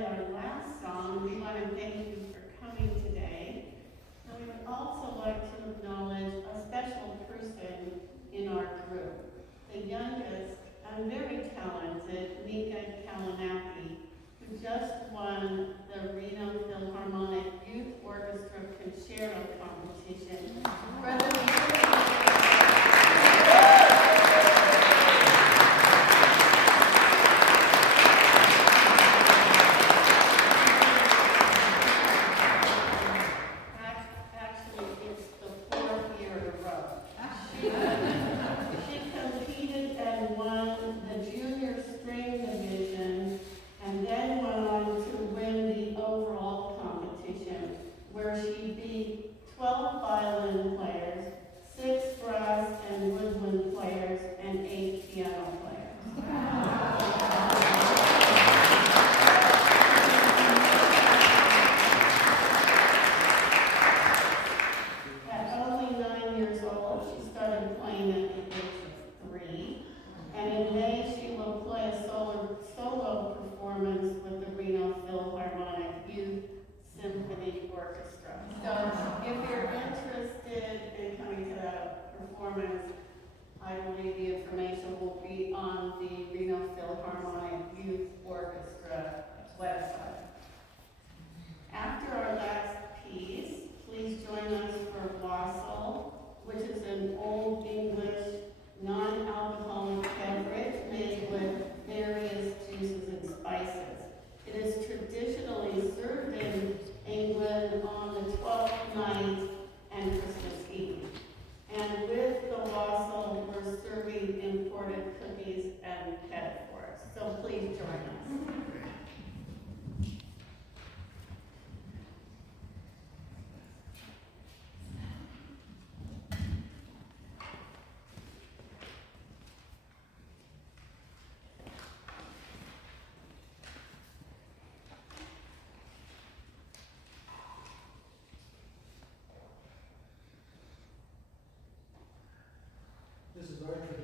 play our last song, we want to thank you for coming today. And we would also like to acknowledge a special person in our group, the youngest and very talented Nika Kalanaki, who just won the Reno Philharmonic Youth Orchestra Concerto Competition for the where she beat 12 violin players, 6 brass and woodwind players, and 8 piano players. At only 9 years old, she started playing at the age of 3, and in May she will play a solo performance with the Reno Philharmonic Youth Symphony Orchestra. So if you're interested in coming to that performance, I believe the information will be on the Reno Philharmonic Youth Orchestra website. After our last piece, please join us for wassail, which is an Old English non-alcoholic beverage made with various juices and spices. It is traditionally served in England on the 12th night and Christmas Eve. And with the wassail, we're serving imported cookies and petit fours. So please join us. This is our tradition.